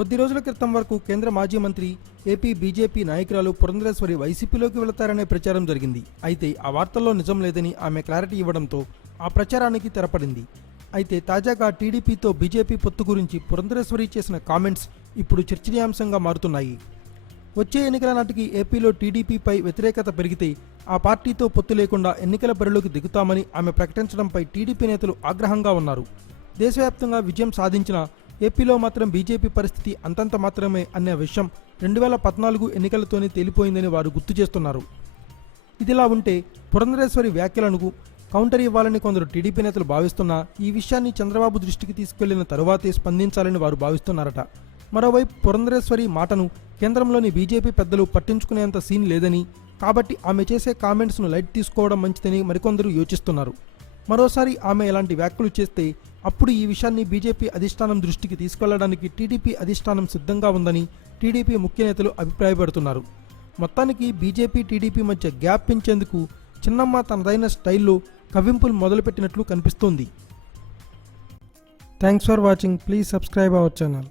కొద్ది రోజుల క్రితం వరకు కేంద్ర మాజీ మంత్రి ఏపీ బీజేపీ నాయకురాలు పురంధరేశ్వరి వైసీపీలోకి వెళతారనే ప్రచారం జరిగింది. అయితే ఆ వార్తల్లో నిజం లేదని ఆమె క్లారిటీ ఇవ్వడంతో ఆ ప్రచారానికి తెరపడింది. అయితే తాజాగా టీడీపీతో బీజేపీ పొత్తు గురించి పురంధరేశ్వరి చేసిన కామెంట్స్ ఇప్పుడు చర్చనీయాంశంగా మారుతున్నాయి. వచ్చే ఎన్నికల నాటికి ఏపీలో టీడీపీపై వ్యతిరేకత పెరిగితే ఆ పార్టీతో పొత్తు లేకుండా ఎన్నికల బరిలోకి దిగుతామని ఆమె ప్రకటించడంపై టీడీపీ నేతలు ఆగ్రహంగా ఉన్నారు. దేశవ్యాప్తంగా విజయం సాధించిన ఏపీలో మాత్రం బీజేపీ పరిస్థితి అంతంత మాత్రమే అనే విషయం 2014 ఎన్నికలతోనే తేలిపోయిందని వారు గుర్తు చేస్తున్నారు. ఇదిలా ఉంటే పురంధరేశ్వరి వ్యాఖ్యలను కౌంటర్ ఇవ్వాలని కొందరు టీడీపీ నేతలు భావిస్తున్నా ఈ విషయాన్ని చంద్రబాబు దృష్టికి తీసుకెళ్లిన తరువాతే స్పందించాలని వారు భావిస్తున్నారట. మరోవైపు పురంధరేశ్వరి మాటను కేంద్రంలోని బీజేపీ పెద్దలు పట్టించుకునేంత సీన్ లేదని, కాబట్టి ఆమె చేసే కామెంట్స్ను లైట్ తీసుకోవడం మంచిదని మరికొందరు యోచిస్తున్నారు. మరోసారి ఆమె ఇలాంటి వ్యాఖ్యలు చేస్తే అప్పుడు ఈ విషయాన్ని బీజేపీ అధిష్టానం దృష్టికి తీసుకెళ్లడానికి టీడీపీ అధిష్టానం సిద్ధంగా ఉందని టీడీపీ ముఖ్య నేతలు అభిప్రాయపడుతున్నారు. మొత్తానికి బీజేపీ టీడీపీ మధ్య గ్యాప్ పెంచేందుకు చిన్నమ్మ తనదైన స్టైల్లో కవ్వింపులు మొదలుపెట్టినట్లు కనిపిస్తోంది. Thanks for watching. Please subscribe our channel.